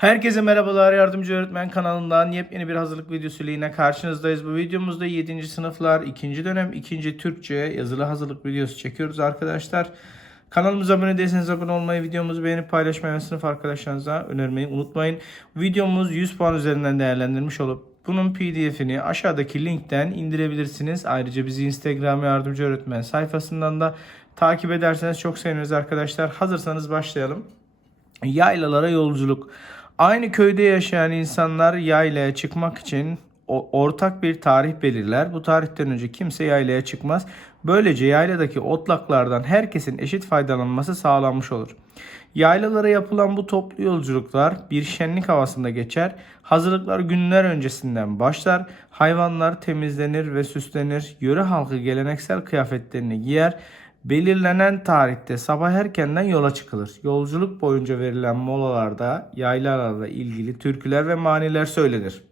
Herkese merhabalar Yardımcı Öğretmen kanalından yepyeni bir hazırlık videosuyla yine karşınızdayız. Bu videomuzda 7. sınıflar 2. dönem 2. Türkçe yazılı hazırlık videosu çekiyoruz arkadaşlar. Kanalımıza abone değilseniz abone olmayı, videomuzu beğenip paylaşmayı ve sınıf arkadaşlarınıza önermeyi unutmayın. Videomuz 100 puan üzerinden değerlendirmiş olup bunun pdf'ini aşağıdaki linkten indirebilirsiniz. Ayrıca bizi Instagram Yardımcı Öğretmen sayfasından da takip ederseniz çok seviniriz arkadaşlar. Hazırsanız başlayalım. Yaylalara yolculuk. Aynı köyde yaşayan insanlar yaylaya çıkmak için ortak bir tarih belirler. Bu tarihten önce kimse yaylaya çıkmaz. Böylece yayladaki otlaklardan herkesin eşit faydalanması sağlanmış olur. Yaylalara yapılan bu toplu yolculuklar bir şenlik havasında geçer. Hazırlıklar günler öncesinden başlar. Hayvanlar temizlenir ve süslenir. Yöre halkı geleneksel kıyafetlerini giyer. Belirlenen tarihte sabah erkenden yola çıkılır. Yolculuk boyunca verilen molalarda yaylalarla ilgili türküler ve maniler söylenir.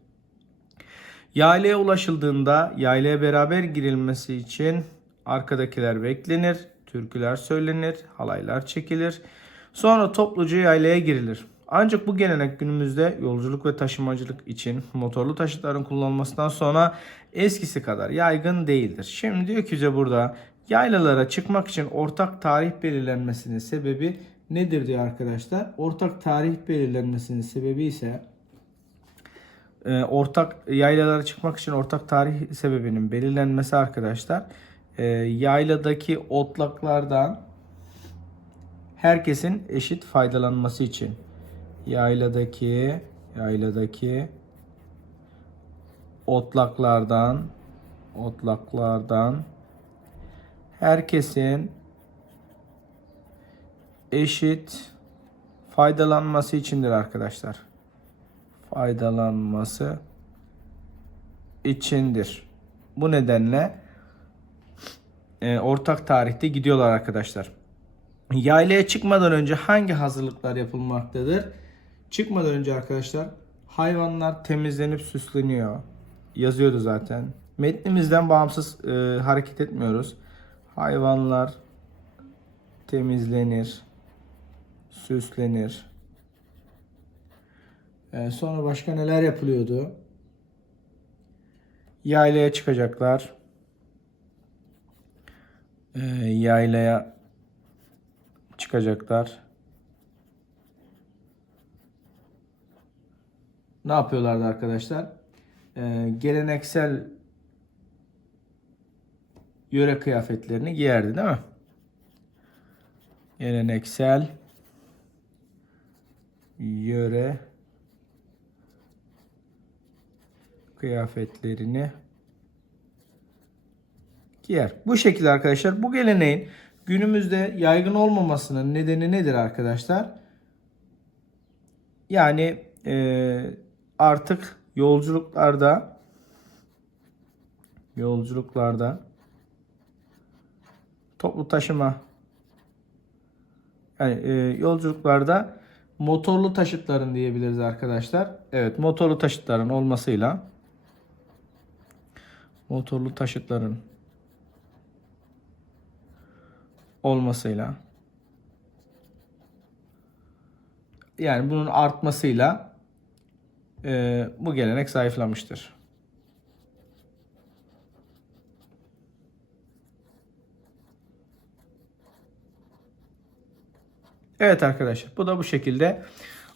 Yaylaya ulaşıldığında yaylaya beraber girilmesi için arkadakiler beklenir, türküler söylenir, halaylar çekilir. Sonra topluca yaylaya girilir. Ancak bu gelenek günümüzde yolculuk ve taşımacılık için motorlu taşıtların kullanılmasından sonra eskisi kadar yaygın değildir. Şimdi diyor ki bize burada yaylalara çıkmak için ortak tarih belirlenmesinin sebebi nedir diyor arkadaşlar. Ortak tarih belirlenmesinin sebebi ise e, ortak yaylalara çıkmak için ortak tarih sebebinin belirlenmesi arkadaşlar e, yayladaki otlaklardan herkesin eşit faydalanması için yayladaki yayladaki otlaklardan otlaklardan herkesin eşit faydalanması içindir arkadaşlar faydalanması içindir. Bu nedenle e, ortak tarihte gidiyorlar arkadaşlar. Yaylaya çıkmadan önce hangi hazırlıklar yapılmaktadır? Çıkmadan önce arkadaşlar hayvanlar temizlenip süsleniyor. Yazıyordu zaten. Metnimizden bağımsız e, hareket etmiyoruz. Hayvanlar temizlenir, süslenir. Ee, sonra başka neler yapılıyordu? Yaylaya çıkacaklar. Ee, yaylaya çıkacaklar. Ne yapıyorlardı arkadaşlar? Ee, geleneksel yöre kıyafetlerini giyerdi değil mi? Geleneksel yöre kıyafetlerini giyer. Bu şekilde arkadaşlar. Bu geleneğin günümüzde yaygın olmamasının nedeni nedir arkadaşlar? Yani e, artık yolculuklarda yolculuklarda toplu taşıma yani e, yolculuklarda motorlu taşıtların diyebiliriz arkadaşlar. Evet motorlu taşıtların olmasıyla motorlu taşıtların olmasıyla yani bunun artmasıyla e, bu gelenek zayıflamıştır. Evet arkadaşlar bu da bu şekilde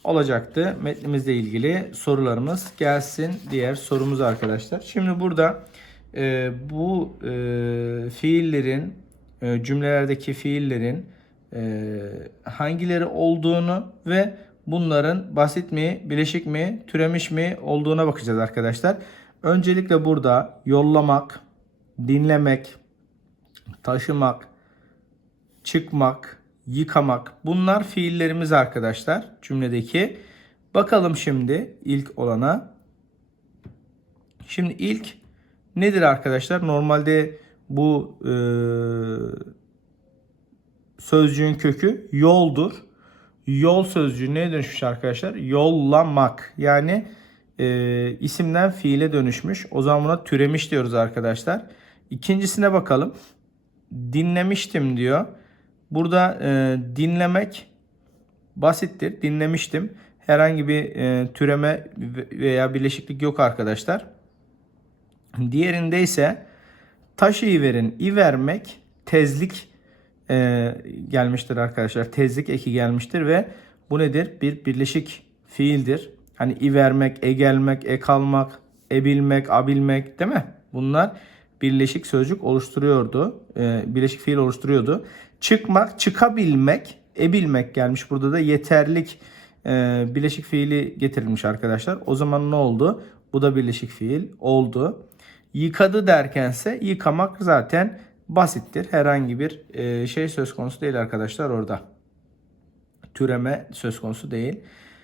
olacaktı. Metnimizle ilgili sorularımız gelsin diğer sorumuz arkadaşlar. Şimdi burada e, bu e, fiillerin e, cümlelerdeki fiillerin e, hangileri olduğunu ve bunların basit mi, bileşik mi, türemiş mi olduğuna bakacağız arkadaşlar. Öncelikle burada yollamak, dinlemek, taşımak, çıkmak, yıkamak bunlar fiillerimiz arkadaşlar cümledeki. Bakalım şimdi ilk olana. Şimdi ilk nedir arkadaşlar? Normalde bu e, sözcüğün kökü yoldur. Yol sözcüğü neye dönüşmüş arkadaşlar? Yollamak. Yani e, isimden fiile dönüşmüş. O zaman buna türemiş diyoruz arkadaşlar. İkincisine bakalım. Dinlemiştim diyor. Burada e, dinlemek basittir. Dinlemiştim. Herhangi bir e, türeme veya bileşiklik yok arkadaşlar. Diğerinde ise taşıyıverin, i vermek, tezlik e, gelmiştir arkadaşlar. Tezlik eki gelmiştir ve bu nedir? Bir birleşik fiildir. Hani i vermek, e gelmek, e kalmak, e bilmek, a bilmek değil mi? Bunlar birleşik sözcük oluşturuyordu. E, birleşik fiil oluşturuyordu. Çıkmak, çıkabilmek, e bilmek gelmiş. Burada da yeterlik e, birleşik fiili getirilmiş arkadaşlar. O zaman ne oldu? Bu da birleşik fiil oldu. Yıkadı derkense yıkamak zaten basittir. Herhangi bir e, şey söz konusu değil arkadaşlar orada. Türeme söz konusu değil.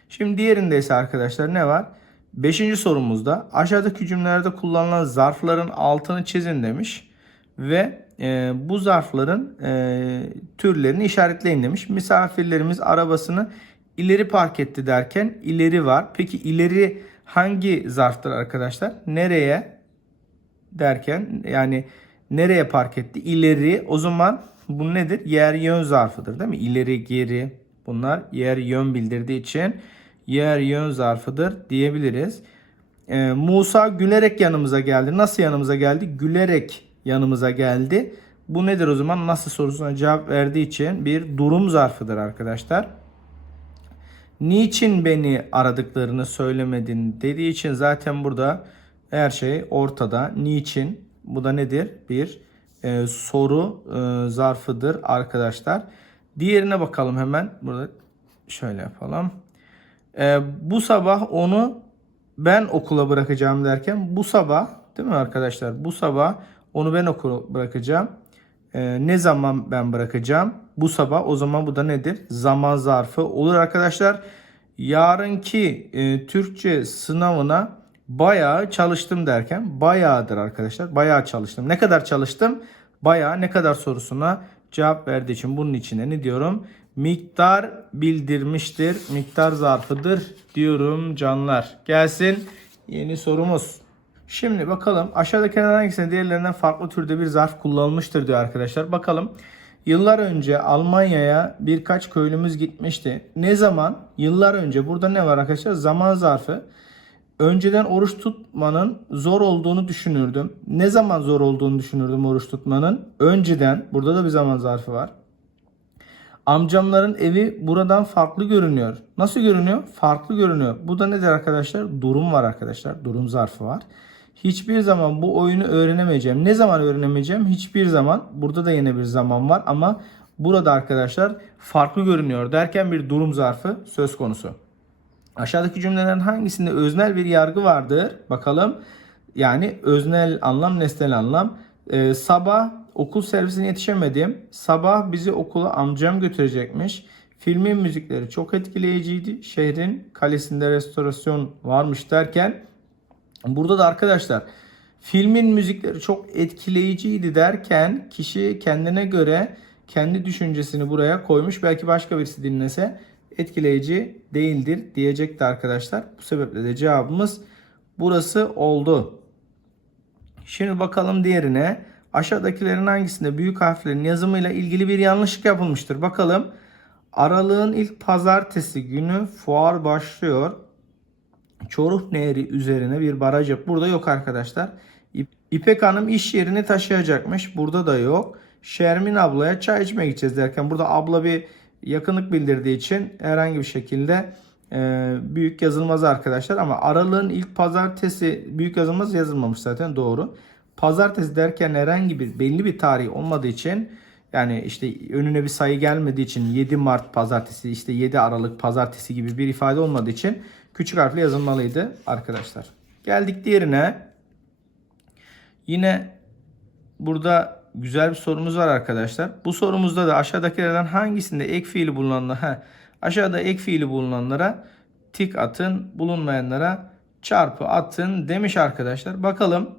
Şimdi diğerinde ise arkadaşlar ne var? Beşinci sorumuzda aşağıdaki cümlelerde kullanılan zarfların altını çizin demiş. Ve e, bu zarfların e, türlerini işaretleyin demiş. Misafirlerimiz arabasını ileri park etti derken ileri var. Peki ileri hangi zarftır arkadaşlar? Nereye derken yani nereye park etti? İleri o zaman bu nedir? Yer yön zarfıdır değil mi? İleri geri bunlar yer yön bildirdiği için yer yön zarfıdır diyebiliriz. Ee, Musa gülerek yanımıza geldi. Nasıl yanımıza geldi? Gülerek yanımıza geldi. Bu nedir o zaman? Nasıl sorusuna cevap verdiği için bir durum zarfıdır arkadaşlar. Niçin beni aradıklarını söylemedin dediği için zaten burada her şey ortada. Niçin? Bu da nedir? Bir e, soru e, zarfıdır arkadaşlar. Diğerine bakalım hemen. Burada şöyle yapalım. E, bu sabah onu ben okula bırakacağım derken bu sabah değil mi arkadaşlar? Bu sabah onu ben okula bırakacağım. E, ne zaman ben bırakacağım? Bu sabah o zaman bu da nedir? Zaman zarfı olur arkadaşlar. Yarınki e, Türkçe sınavına bayağı çalıştım derken bayağıdır arkadaşlar. Bayağı çalıştım. Ne kadar çalıştım? Bayağı ne kadar sorusuna cevap verdiği için bunun içine ne diyorum? Miktar bildirmiştir. Miktar zarfıdır diyorum canlar. Gelsin yeni sorumuz. Şimdi bakalım aşağıdakilerden hangisinde diğerlerinden farklı türde bir zarf kullanılmıştır diyor arkadaşlar. Bakalım. Yıllar önce Almanya'ya birkaç köylümüz gitmişti. Ne zaman? Yıllar önce. Burada ne var arkadaşlar? Zaman zarfı. Önceden oruç tutmanın zor olduğunu düşünürdüm. Ne zaman zor olduğunu düşünürdüm oruç tutmanın? Önceden. Burada da bir zaman zarfı var. Amcamların evi buradan farklı görünüyor. Nasıl görünüyor? Farklı görünüyor. Bu da nedir arkadaşlar? Durum var arkadaşlar. Durum zarfı var. Hiçbir zaman bu oyunu öğrenemeyeceğim. Ne zaman öğrenemeyeceğim? Hiçbir zaman. Burada da yine bir zaman var ama burada arkadaşlar farklı görünüyor derken bir durum zarfı söz konusu. Aşağıdaki cümlelerin hangisinde öznel bir yargı vardır? Bakalım. Yani öznel anlam, nesnel anlam. Ee, sabah okul servisine yetişemedim. Sabah bizi okula amcam götürecekmiş. Filmin müzikleri çok etkileyiciydi. Şehrin kalesinde restorasyon varmış derken burada da arkadaşlar filmin müzikleri çok etkileyiciydi derken kişi kendine göre kendi düşüncesini buraya koymuş. Belki başka birisi dinlese etkileyici değildir diyecekti arkadaşlar. Bu sebeple de cevabımız burası oldu. Şimdi bakalım diğerine. Aşağıdakilerin hangisinde büyük harflerin yazımıyla ilgili bir yanlışlık yapılmıştır? Bakalım. Aralığın ilk pazartesi günü fuar başlıyor. Çoruh Nehri üzerine bir baraj yap. Burada yok arkadaşlar. İpek Hanım iş yerini taşıyacakmış. Burada da yok. Şermin ablaya çay içmeye gideceğiz derken burada abla bir yakınlık bildirdiği için herhangi bir şekilde büyük yazılmaz arkadaşlar. Ama aralığın ilk pazartesi büyük yazılmaz yazılmamış zaten doğru. Pazartesi derken herhangi bir belli bir tarih olmadığı için yani işte önüne bir sayı gelmediği için 7 Mart pazartesi işte 7 Aralık pazartesi gibi bir ifade olmadığı için küçük harfle yazılmalıydı arkadaşlar. Geldik diğerine. Yine burada güzel bir sorumuz var arkadaşlar. Bu sorumuzda da aşağıdakilerden hangisinde ek fiili bulunanlara ha, aşağıda ek fiili bulunanlara tik atın, bulunmayanlara çarpı atın demiş arkadaşlar. Bakalım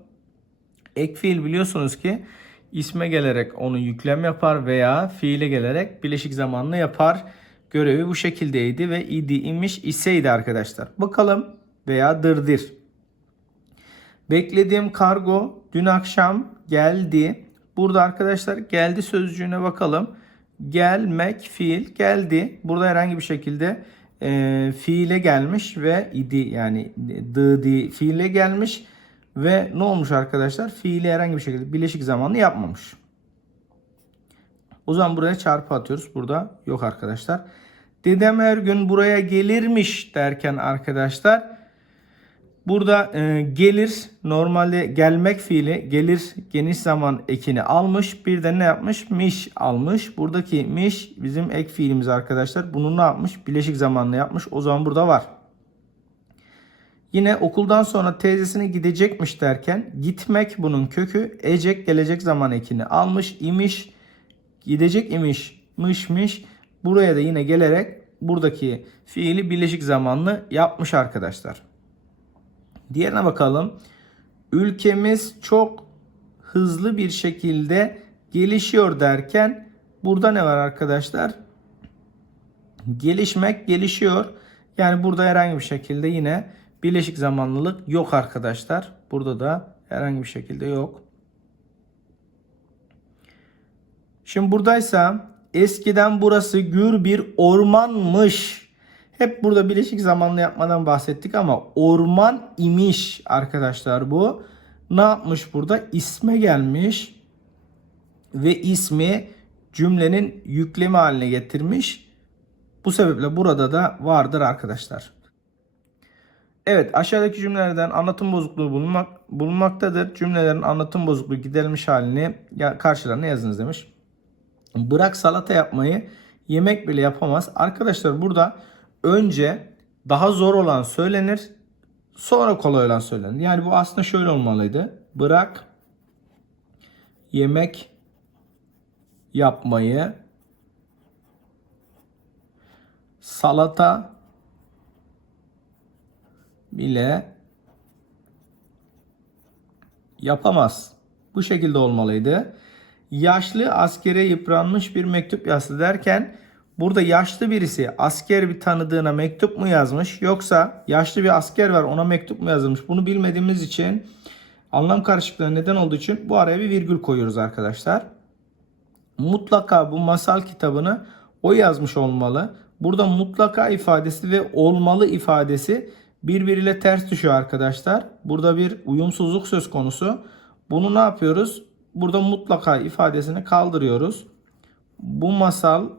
ek fiil biliyorsunuz ki isme gelerek onu yüklem yapar veya fiile gelerek bileşik zamanlı yapar. Görevi bu şekildeydi ve idi imiş iseydi arkadaşlar. Bakalım veya dırdır. Beklediğim kargo dün akşam geldi. Burada arkadaşlar geldi sözcüğüne bakalım. Gelmek fiil geldi. Burada herhangi bir şekilde e, fiile gelmiş ve idi yani dı fiile gelmiş ve ne olmuş arkadaşlar? Fiili herhangi bir şekilde bileşik zamanlı yapmamış. O zaman buraya çarpı atıyoruz. Burada yok arkadaşlar. Dedem her gün buraya gelirmiş derken arkadaşlar burada e, gelir normalde gelmek fiili gelir geniş zaman ekini almış. Bir de ne yapmış? Miş almış. Buradaki miş bizim ek fiilimiz arkadaşlar. Bunu ne yapmış? Bileşik zamanlı yapmış. O zaman burada var. Yine okuldan sonra teyzesine gidecekmiş derken gitmek bunun kökü ecek gelecek zaman ekini almış imiş gidecek imiş mışmış buraya da yine gelerek buradaki fiili birleşik zamanlı yapmış arkadaşlar. Diğerine bakalım. Ülkemiz çok hızlı bir şekilde gelişiyor derken burada ne var arkadaşlar? Gelişmek gelişiyor. Yani burada herhangi bir şekilde yine birleşik zamanlılık yok arkadaşlar. Burada da herhangi bir şekilde yok. Şimdi buradaysa eskiden burası gür bir ormanmış. Hep burada bileşik zamanlı yapmadan bahsettik ama orman imiş arkadaşlar bu. Ne yapmış burada? İsme gelmiş ve ismi cümlenin yüklemi haline getirmiş. Bu sebeple burada da vardır arkadaşlar. Evet aşağıdaki cümlelerden anlatım bozukluğu bulunmak, bulunmaktadır. Cümlelerin anlatım bozukluğu giderilmiş halini karşılarına yazınız demiş. Bırak salata yapmayı yemek bile yapamaz. Arkadaşlar burada önce daha zor olan söylenir sonra kolay olan söylenir. Yani bu aslında şöyle olmalıydı. Bırak yemek yapmayı salata bile yapamaz. Bu şekilde olmalıydı. Yaşlı askere yıpranmış bir mektup yazdı derken burada yaşlı birisi asker bir tanıdığına mektup mu yazmış yoksa yaşlı bir asker var ona mektup mu yazılmış bunu bilmediğimiz için anlam karışıklığı neden olduğu için bu araya bir virgül koyuyoruz arkadaşlar. Mutlaka bu masal kitabını o yazmış olmalı. Burada mutlaka ifadesi ve olmalı ifadesi birbiriyle ters düşüyor arkadaşlar. Burada bir uyumsuzluk söz konusu. Bunu ne yapıyoruz? Burada mutlaka ifadesini kaldırıyoruz. Bu masal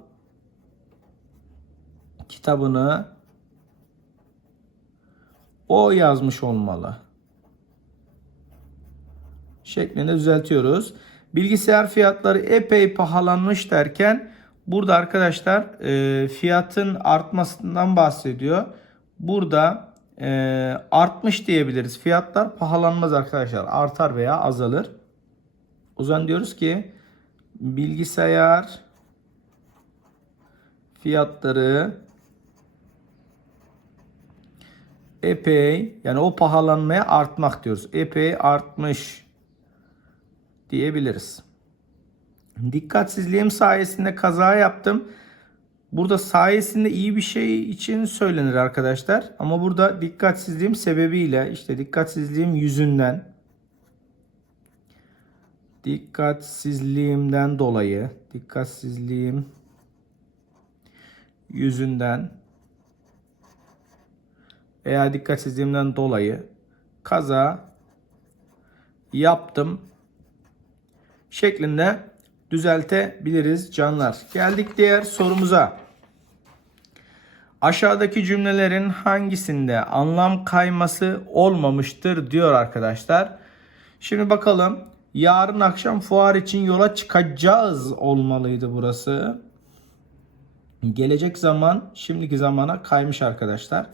kitabını o yazmış olmalı. Şeklinde düzeltiyoruz. Bilgisayar fiyatları epey pahalanmış derken burada arkadaşlar e, fiyatın artmasından bahsediyor. Burada e, artmış diyebiliriz. Fiyatlar pahalanmaz arkadaşlar. Artar veya azalır. O zaman diyoruz ki bilgisayar fiyatları epey yani o pahalanmaya artmak diyoruz. Epey artmış diyebiliriz. Dikkatsizliğim sayesinde kaza yaptım. Burada sayesinde iyi bir şey için söylenir arkadaşlar. Ama burada dikkatsizliğim sebebiyle işte dikkatsizliğim yüzünden dikkatsizliğimden dolayı dikkatsizliğim yüzünden veya dikkatsizliğimden dolayı kaza yaptım şeklinde düzeltebiliriz canlar. Geldik diğer sorumuza. Aşağıdaki cümlelerin hangisinde anlam kayması olmamıştır diyor arkadaşlar. Şimdi bakalım. Yarın akşam fuar için yola çıkacağız olmalıydı burası. Gelecek zaman şimdiki zamana kaymış arkadaşlar.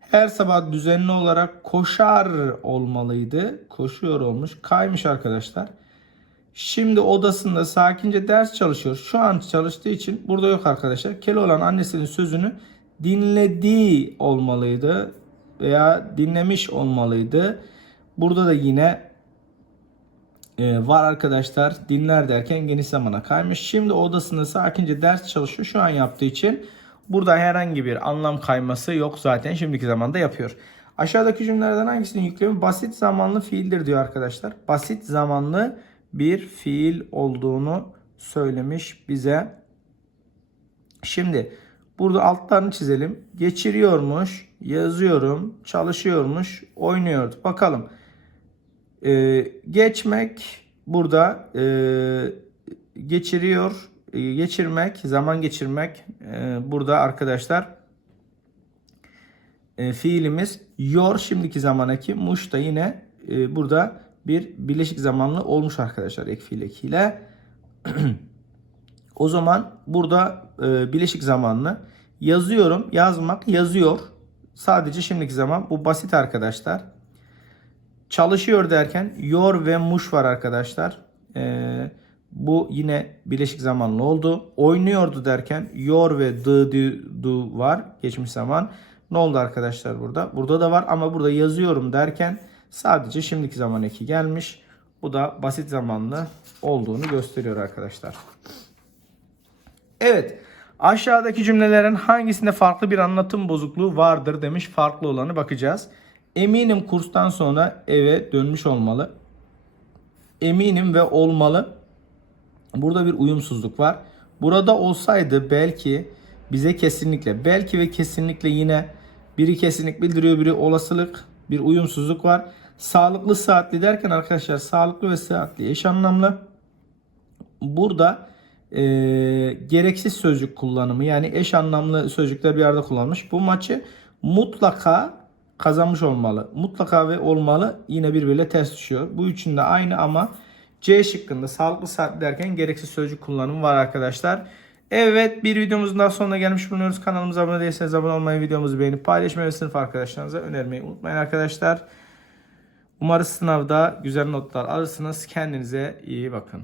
Her sabah düzenli olarak koşar olmalıydı. Koşuyor olmuş. Kaymış arkadaşlar. Şimdi odasında sakince ders çalışıyor. Şu an çalıştığı için burada yok arkadaşlar. Keloğlan annesinin sözünü dinlediği olmalıydı. Veya dinlemiş olmalıydı. Burada da yine e, var arkadaşlar. Dinler derken geniş zamana kaymış. Şimdi odasında sakince ders çalışıyor. Şu an yaptığı için burada herhangi bir anlam kayması yok zaten. Şimdiki zamanda yapıyor. Aşağıdaki cümlelerden hangisinin yüklemi basit zamanlı fiildir diyor arkadaşlar. Basit zamanlı bir fiil olduğunu söylemiş bize. Şimdi Burada altlarını çizelim. Geçiriyormuş, yazıyorum, çalışıyormuş, oynuyordu. Bakalım. Ee, geçmek burada e, geçiriyor, e, geçirmek, zaman geçirmek e, burada arkadaşlar e, fiilimiz yor şimdiki zaman eki muş da yine e, burada bir bileşik zamanlı olmuş arkadaşlar ek fiil ekiyle. o zaman burada e, bileşik zamanlı yazıyorum yazmak yazıyor sadece şimdiki zaman bu basit arkadaşlar. Çalışıyor derken yor ve muş var arkadaşlar. E, bu yine bileşik zamanlı oldu. Oynuyordu derken yor ve dı, dü, du var geçmiş zaman. Ne oldu arkadaşlar burada? Burada da var ama burada yazıyorum derken sadece şimdiki zaman eki gelmiş. Bu da basit zamanlı olduğunu gösteriyor arkadaşlar. Evet. Aşağıdaki cümlelerin hangisinde farklı bir anlatım bozukluğu vardır demiş. Farklı olanı bakacağız. Eminim kurstan sonra eve dönmüş olmalı. Eminim ve olmalı. Burada bir uyumsuzluk var. Burada olsaydı belki bize kesinlikle, belki ve kesinlikle yine biri kesinlik bildiriyor, biri olasılık, bir uyumsuzluk var. Sağlıklı saatli derken arkadaşlar sağlıklı ve saatli eş anlamlı. Burada e, gereksiz sözcük kullanımı yani eş anlamlı sözcükler bir arada kullanmış. Bu maçı mutlaka kazanmış olmalı. Mutlaka ve olmalı yine birbiriyle ters düşüyor. Bu üçünde aynı ama C şıkkında sağlıklı saat derken gereksiz sözcük kullanımı var arkadaşlar. Evet bir videomuzun daha sonuna gelmiş bulunuyoruz. Kanalımıza abone değilseniz abone olmayı, videomuzu beğenip paylaşmayı ve sınıf arkadaşlarınıza önermeyi unutmayın arkadaşlar. Umarız sınavda güzel notlar alırsınız. Kendinize iyi bakın.